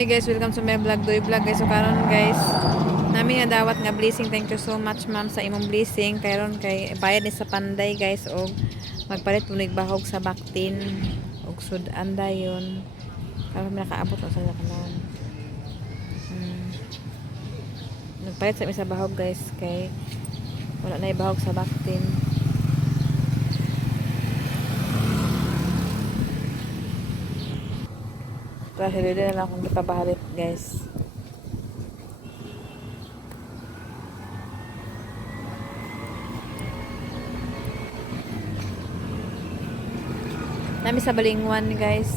Hey guys, welcome to my vlog, Doy Vlog guys. So karon guys, namin nga dawat nga blessing. Thank you so much ma'am sa imong blessing. Karon kay bayad ni sa panday guys og magpalit punig bahog sa baktin og sudan dayon. Karon may nakaabot na sa kanan. Nagpalit sa isa bahog guys kay wala na ibahog sa baktin. Dahil din na akong ipabahalit guys. Nami sa Balingwan guys.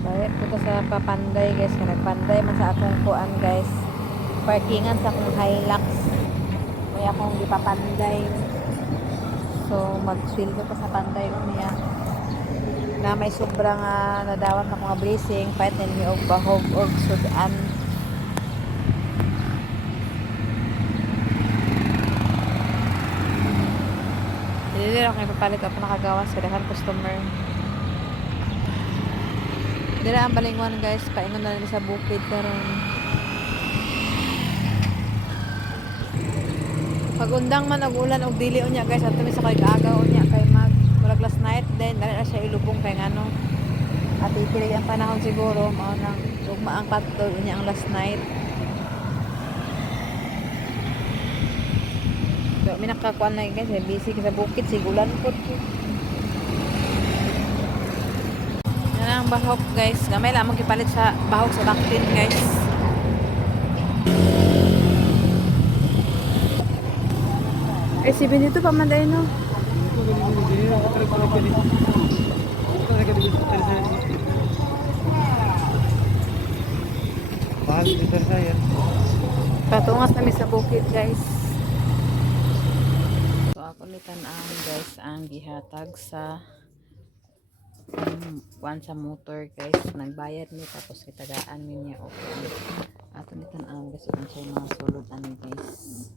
Bayad ko sa papanday guys. Nagpanday man sa akong kuan guys. Parkingan sa akong Hilux. May akong ipapanday. So mag-sweldo pa sa panday unya. Na may sobrang nadawat na mga blessing, pahit na ni og bahog og sudan. Dili ako ipapalit ako nakagawas sa daghang customer. Dili ang Balingwan guys, paingon na nila sa bukid karon. Pag-undang man og ulan og dili unya guys, ato mi sa kay agaw unya kay murag last night then dali na siya ilubong kay ngano. At ipilig ang panahon siguro mao nang ugma ang patol unya ang last night. So mi nakakuan na guys, busy sa bukid sigulan pud. Yan ang bahog guys, gamay lang gipalit sa bahog sa baktin guys. Eh, si Benito pa man dahil, no? Patungas kami sa bukid, guys. So, ako litan guys, ang gihatag sa kuan sa motor, guys. Nagbayad ni, tapos kitagaan niya. Okay. Ato litan guys, kung siya mga sulod, guys.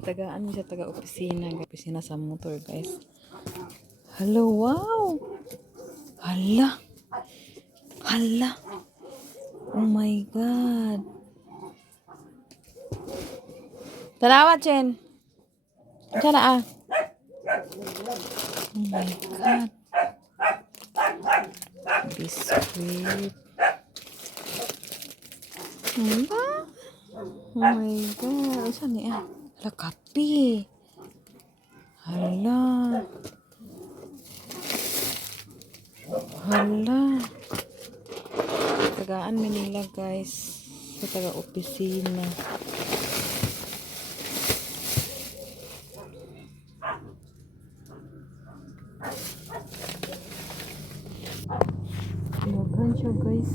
Tagaan niya sa taga-opisina sa motor guys. Hello, wow! Hala! Hala! Oh my God! Tarawa, Chen! Diyan Oh my God! Biscuit! Hala! Oh my God! Saan niya? Hala, kape! Hala! Hala! Tagaan nila guys sa taga-opisina. Magan siya guys.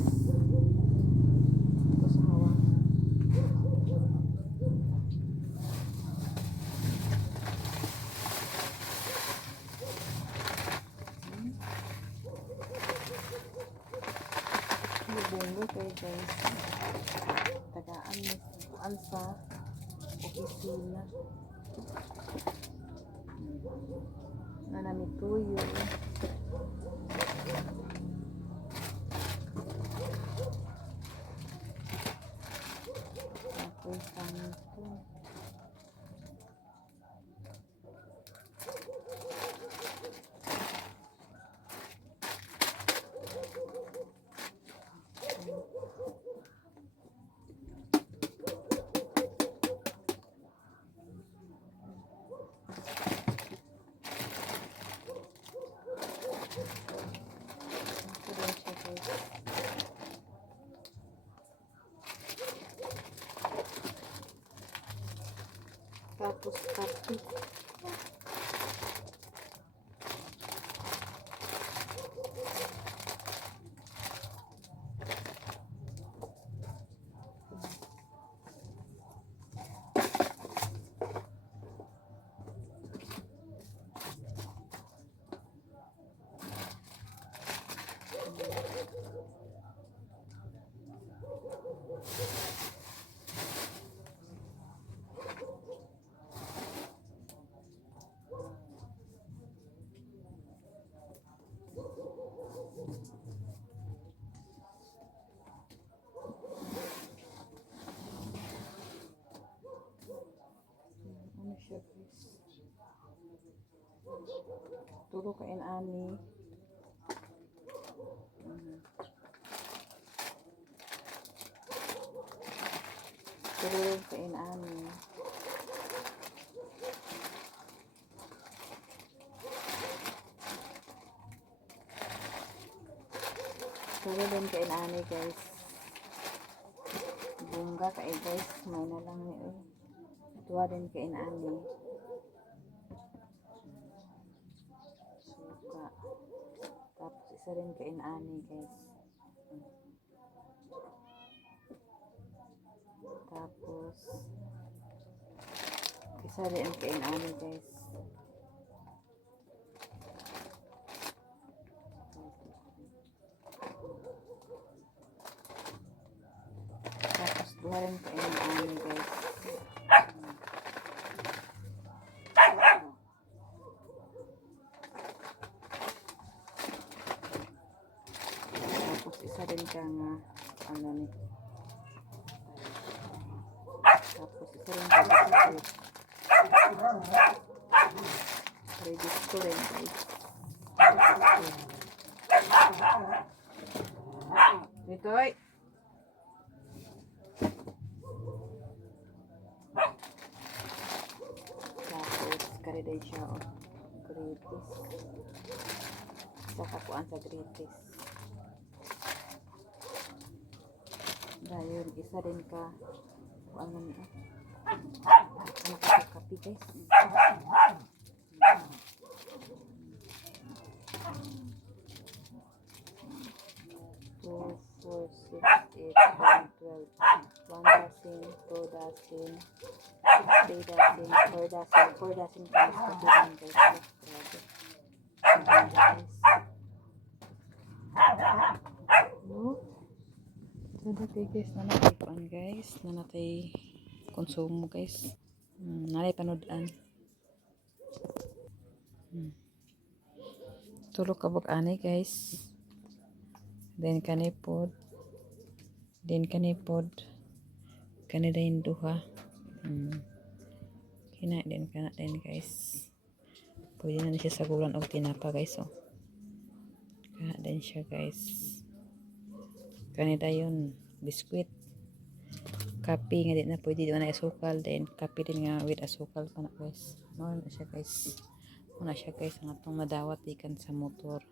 Ito sa hawa. Bungo kayo guys. Tagaan sa opisina. Nanami tuyo. Tapos Tapos kape. Ano siya guys? Tulo ka ani. Tulo ka ani. Tulo din ka ani guys. Bunga ka guys. May na lang ni Tuwa din ka ani. Suka. Tapos isa rin ka ani guys. Tapos isa rin ka ani guys. Tapos dua rin ka ani guys. Tapos isa rin kang ano ni. Tapos isa rin kang ready ko rin guys. Ito ay tapos kariday siya o gritis sa kakuan sa gritis dahil isa rin ka ano niya ano ka sa kapi guys 2, 4, 6, 8, 10, 12 1 dozen, 2 dozen 3 dozen, 4 dozen 4 dozen guys kapitan guys grabe so dati guys nanatay kuan guys nanatay konsumo guys nanay panodan tulog kabog ani guys then kanipod kanida yung duha kina din kana din guys pwede na siya sagulan og tinapa guys oh kana din siya guys kanida yun biskwit kape nga din na pwede din na asukal then kape din nga with asukal pa na guys mao na siya guys ang atong nadawat ikan sa motor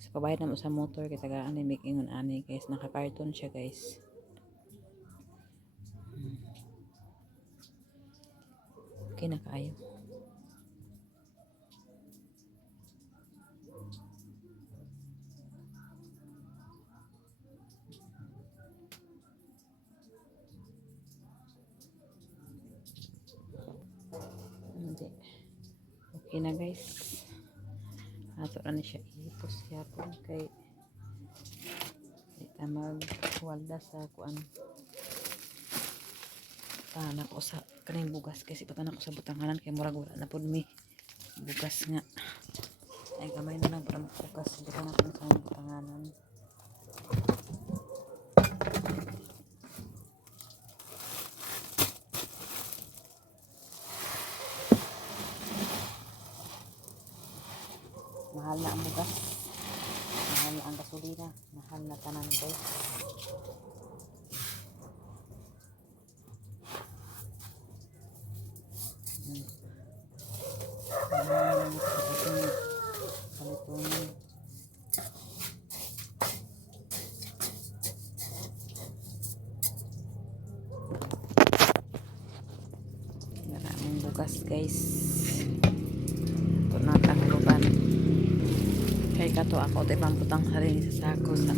so kabayad na mo sa motor kaya tagaan ni ingon ani guys naka-carton siya guys okay na kaayo hindi okay na guys ato na siya ipos yapon kay tamag walda sa kuan panak ko sa kaning bugas kasi patanak ko sa butanganan kay murag wala na pud mi bugas nga ay gamay na lang para makukas dito na sa butanganan mahal na ang bugas mahal na ang gasolina mahal na tanan guys maraming bugas guys. Ito na takloban. Kay kato ako tayo pamputang harin sa sako sa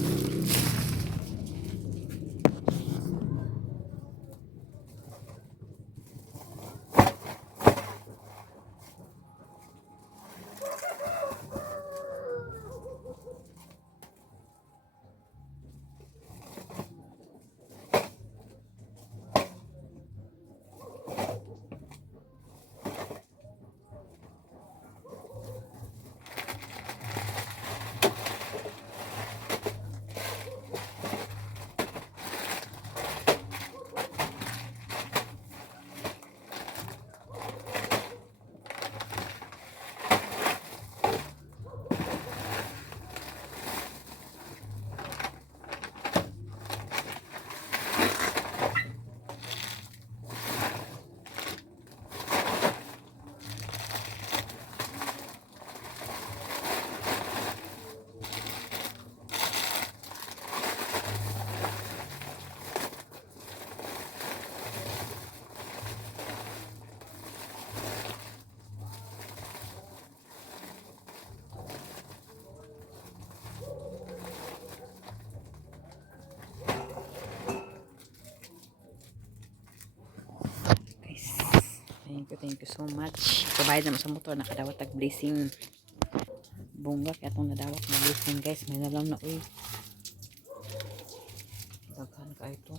thank you so much. Kabayad naman sa motor, nakadawat tag blessing. Bunga kaya itong nadawat na blessing guys. May nalang na uy. Daghan ka ito.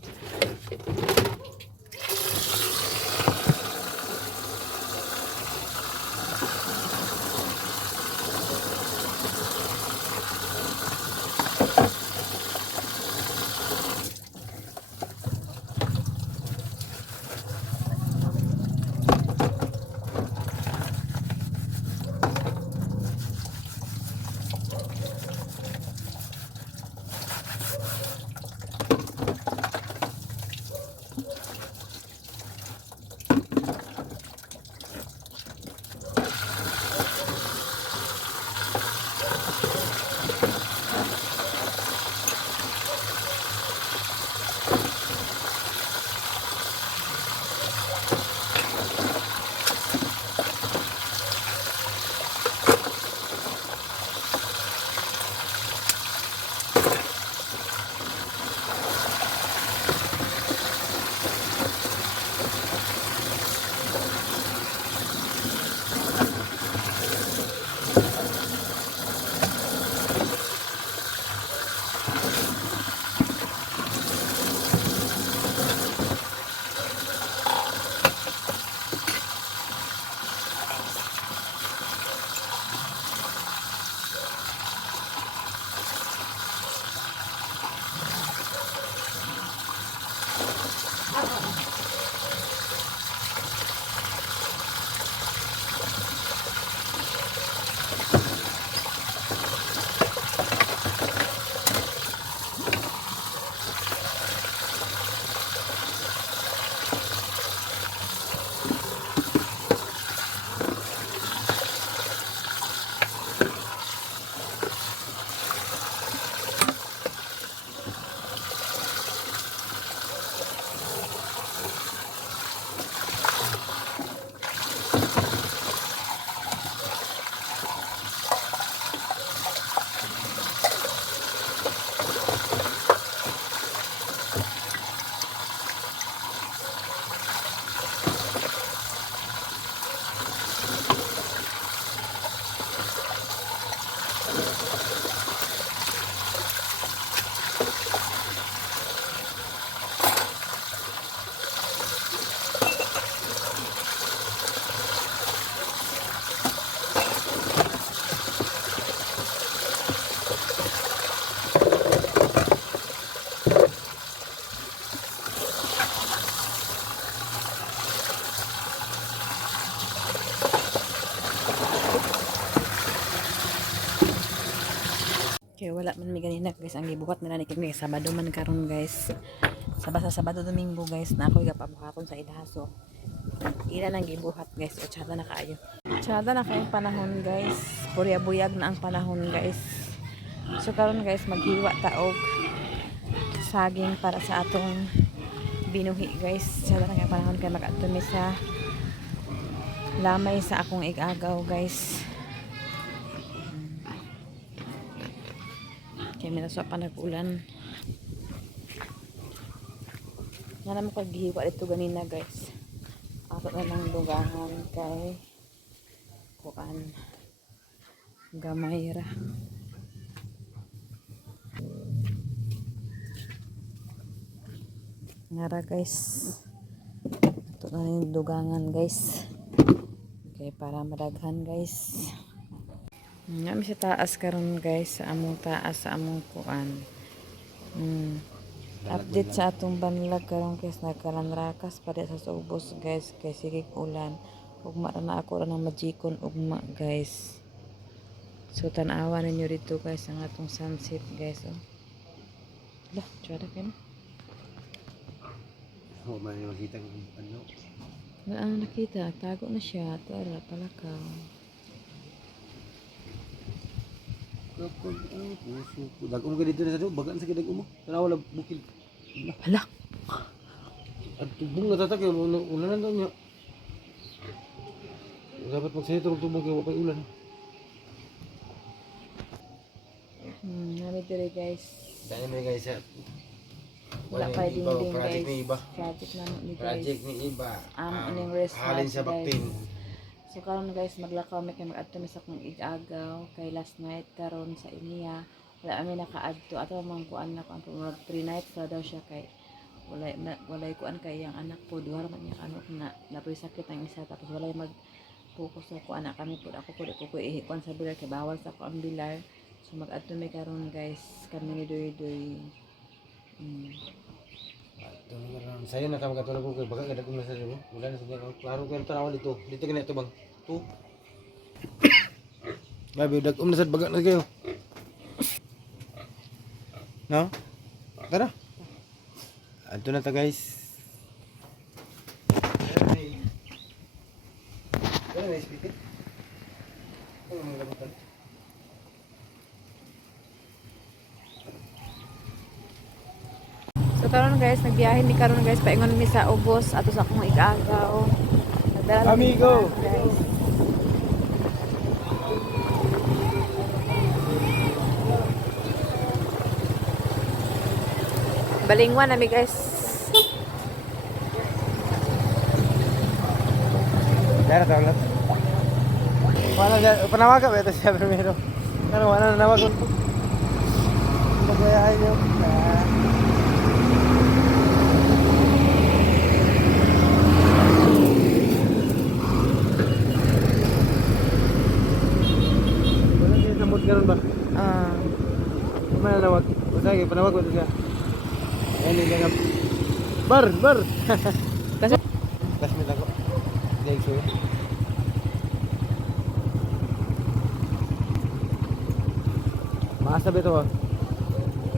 Kaya wala man may ganina guys. Ang gibuhat nila ni kini Sabado man karon guys. Sa Sabado Domingo guys na ako igapabuhaton sa idahaso. Ila nang gibuhat guys. O tsada na kaayo. Tsada na kayong panahon guys. Buya-buyag na ang panahon guys. So karon guys maghiwa taog saging para sa atong binuhi guys. Tsada na kayong panahon kaya mag-adto mi sa lamay sa akong igagaw guys. Kaya may nasa pa nag-ulan. Nga naman paghihiwa dito ganina guys. Ako na lang dugangan kay kuan gamay ra. Ngara guys. Ito na yung dugangan guys. Okay, para madaghan guys. Nga sa taas karon guys, sa among taas sa among kuan. Update sa atong banlag karon guys, nagkalanrakas pa sa subos guys, kay sige ulan. Ugma na ako ra ng majikon ugma guys. So tan-awa ninyo dito guys ang atong sunset guys. Oh. Lah, tsada kayo. Oh, may makita ng ano. Ang nakita, tago na siya. Tara, palakaw. Kapag ano, puso ko. Dagom ka dito na sa doon, bagaan sa kidagom mo. Tara wala bukid. Hala. At tubong natatak yun, ulanan daw niya. Dapat magsalita ng tubong kayo, wapay ulan. Nami dire guys. Dahil may guys, Wala pa din din project guys. ni iba. Project na ni guys. Project ni iba. Aning rest Halin sa guys. baktin. So karon guys, maglakaw mi kay mag-adto mi sa kong igagaw kay last night karon sa Iniya. Wala kami naka-adto ato man kuan na kuan mag 3 nights na daw siya kay walay kuan kay yang anak po duha man niya ano na napoy sakit ang isa tapos walay mag focus sa kuan na kami pud ako pud ko kuan sa bilar kay bawal sa kuan bilar. So mag-adto mi karon guys kami ni Doy. Saya na tama katulog ko kay baga kada ko na sa dito. Wala na sa diyan. Klaro ko tanaw dito. Dito kini ito bang. Tu. Gabi dag na sa baga na kayo. No? Tara. Adto na ta guys. Ay, speaker. Ano mga labutan? So karon guys, nagbiyahe mi karon guys paingon mi sa ubos ato sa akong igagaw. Nagdala mi Amigo. guys. Balingwan nami guys. Dara ta ulit. Wala na panawag ka beto siya primero. Ano wala na nawag ko. Pagayaan niyo. Namot karon ba? Mana nawag? Usay panawag ko siya. Ani nga bar. Kasi Classmate ako. Dahil so. Maasa ba ito?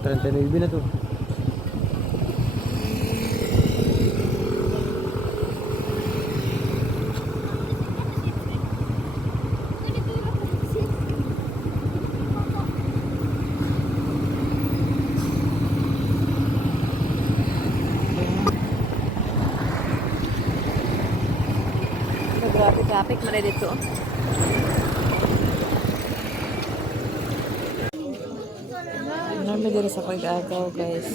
39 na to. grabe traffic man dito. Nami diri sa pag-agaw guys.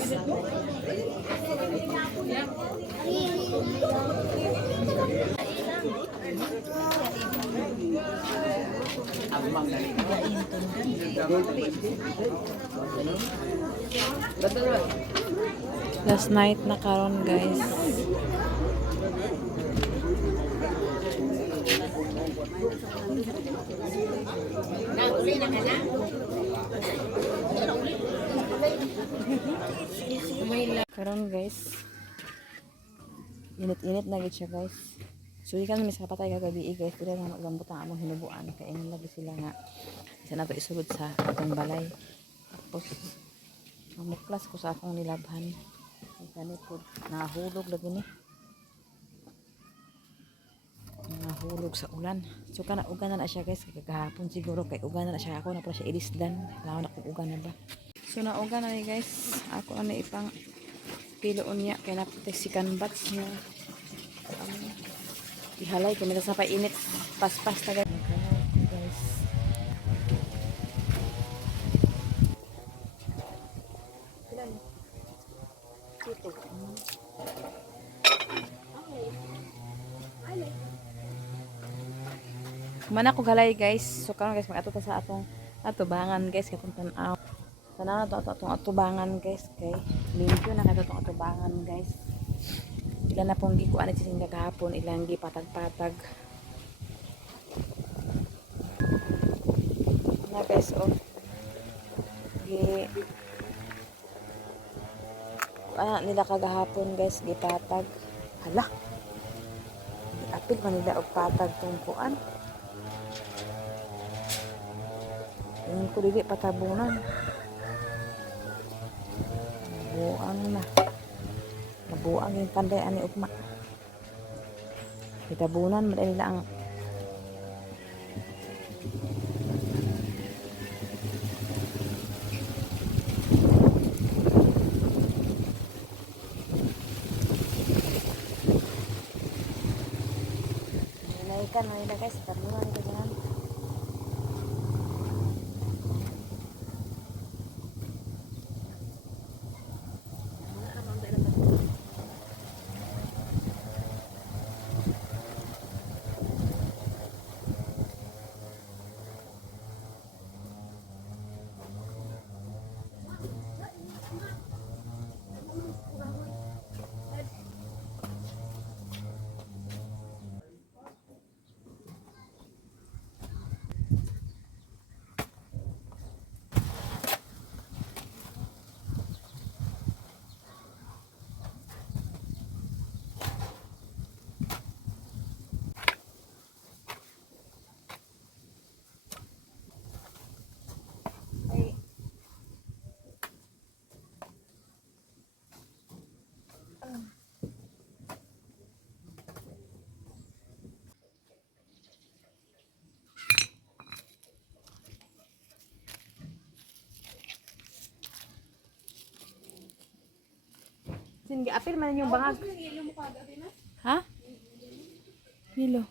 Last night na karon guys. Karon guys. Init-init na gid siya guys. So ikan mis kapatay kagabi guys, dili na magambot ang among hinubuan kay ingon lagi sila nga isa na to isulod sa atong balay. Tapos mamuklas ko sa akong nilabhan. Gani po nahulog lagi ni. Nahulog sa ulan. So kana ugan na siya guys, kagahapon siguro kay ugan na siya ako na pala siya ilisdan. Lawa na kung ugan na ba. So naugan na ni guys. Ako ano ipang kiloon niya kay napatay si canvas niya. Ihalay kami sa painit. Pas-pas na guys. Guys. Ito. Mana ko galay guys. So karon guys mag-ato ta sa atong atubangan guys katong tan-aw. Sana na to atong atubangan guys kay limpyo na kato atong atubangan guys. Ilan na pong gikuan at sininda kahapon ilang gipatag-patag. Na guys oh. Gi nila kagahapon guys gipatag. Hala. Apil man nila og patag tong kuan. Yung ko dili patabunan. Buang na. Nabuang yung panday ani ugma. Kitabunan man nila ang naikan man nila guys. Tabunan nila dyan. Sige, apil man yung bangag. Ha? Hilo.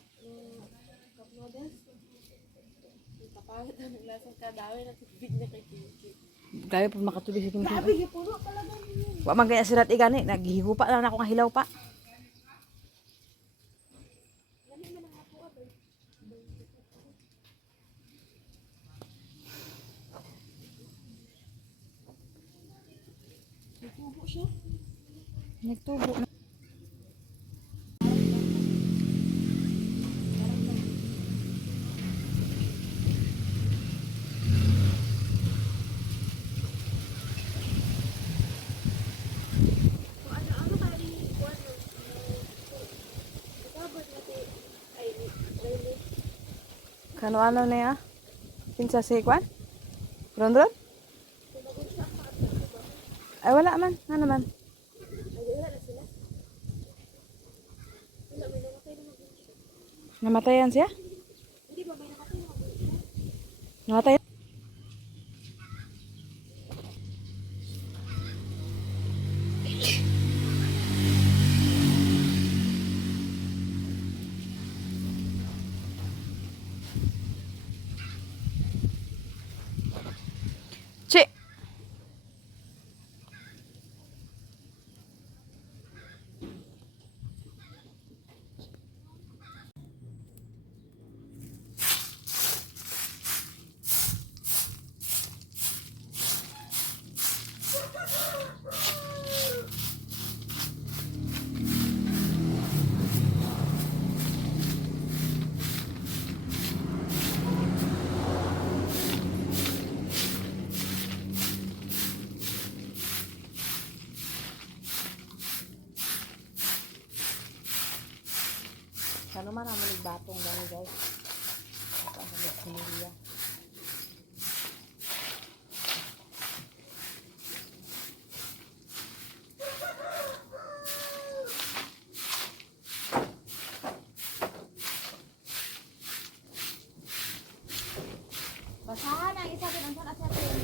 Gayo pa makatubig sa kimchi. Wa man kaya sirat igani, naghihigo pa lang ako nga hilaw pa. Nagtubo na. Kano-ano na ya? Pinsa si Kwan? Ron-ron? Ay wala man. Ano man? Namatayan siya? Namatay? Cik! Ano man ang malig batong dami guys. Ito ang malig siniliya. Basahan ang isa din ang sana sa atin.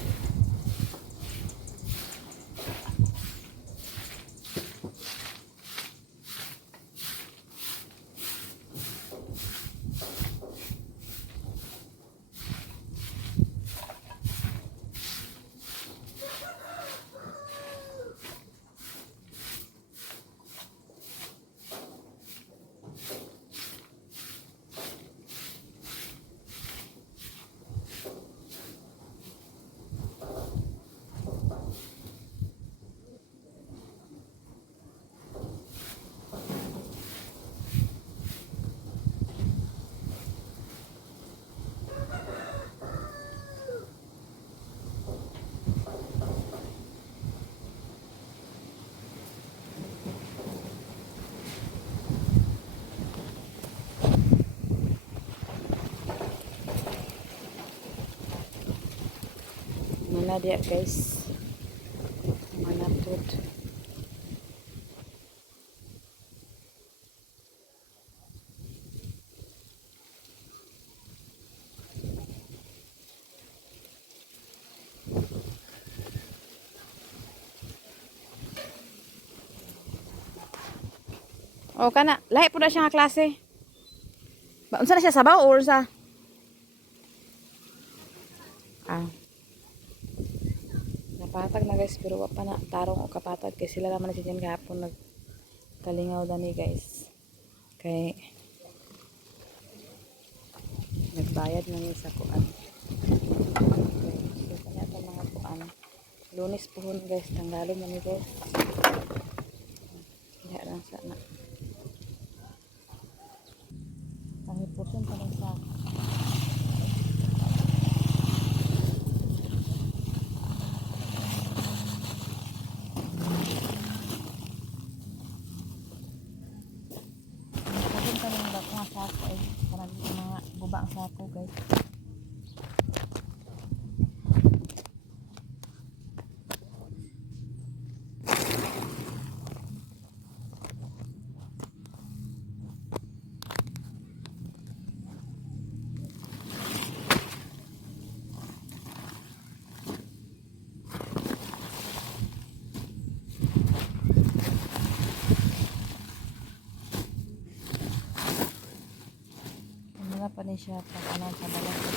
na dia guys. Manapod. O kana, lahi po na siya nga klase. Ba unsa na siya sabaw or sa? Ah, napatag na guys pero wa pa na tarong o kapatag kay sila naman si Jen gahapon nagkalingaw dani guys. Kay nagbayad na ni sa kuan. Okay, so kanya to mga kuan. Lunes pohon guys, tanggalo man ni guys. Diha lang sa na. Tangi portion pa lang sa portion pa lang ba mga sako ay parang mga guba ang sako guys. Wala pa rin siya pag ano sa balat ko.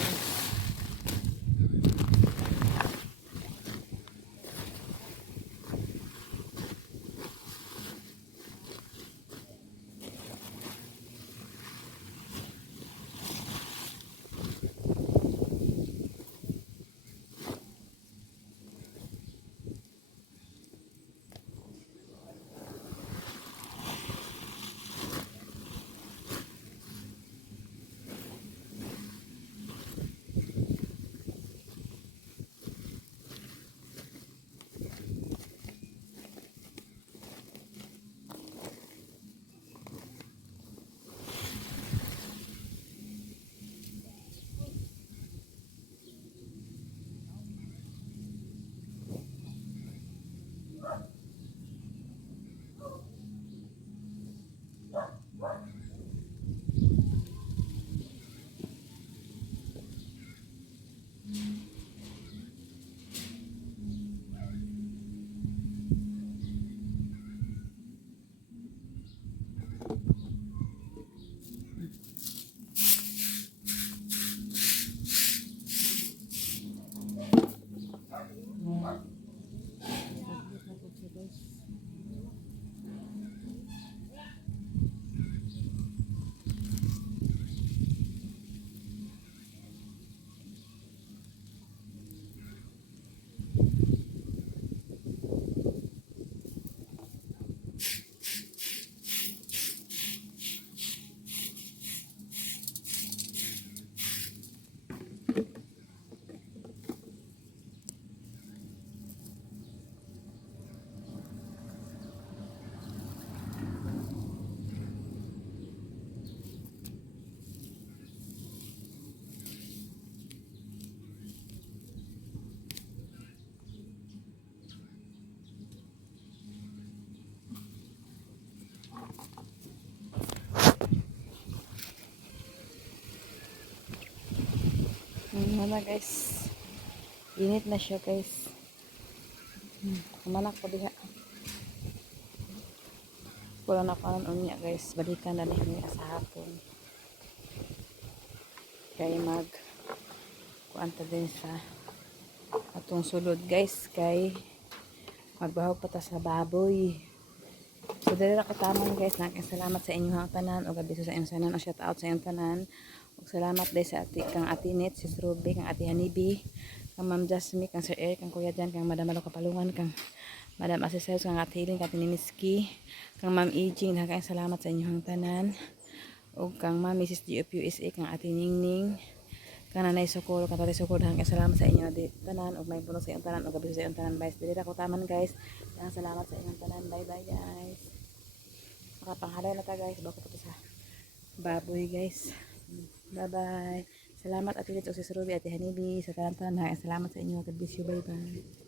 Wala guys. Init na siya guys. Kumanak ko diha. Wala na kanon unya guys. Balikan na niya sa hapon. Kay mag kuanta din sa atong sulod guys. Kay magbahog pa ta sa baboy. So dali ra katamang guys. Salamat sa inyong tanan o gabi sa inyong tanan o shout out sa inyong tanan. Ug salamat dai sa kang Ate Net, si Ruby, kang Ate Hanibi, kang Ma'am Jasmine, kang Sir Eric, kang Kuya Jan, kang Madam Malo Kapalungan, kang Madam Asisayos, kang Ate Hiling, kang Ate Nimiski, kang Ma'am Ijing, kang salamat sa inyong tanan. Ug kang Ma'am Mrs. GF USA, kang Ate Ningning, kang Nanay Socorro, kang Tatay Socorro, kang salamat sa inyo tanan ug may puno sa inyong tanan ug gabi sa inyong tanan guys. Dili ra ko taman guys. Kang salamat sa inyong tanan. Bye bye guys. Makapanghalay na ta guys. Bako pa to sa baboy guys. Bye bye. Salamat Ate Lids o Sis Ruby, Ate Hanibi, sa tanan-tanan. Salamat sa inyo. God bless you. Bye-bye.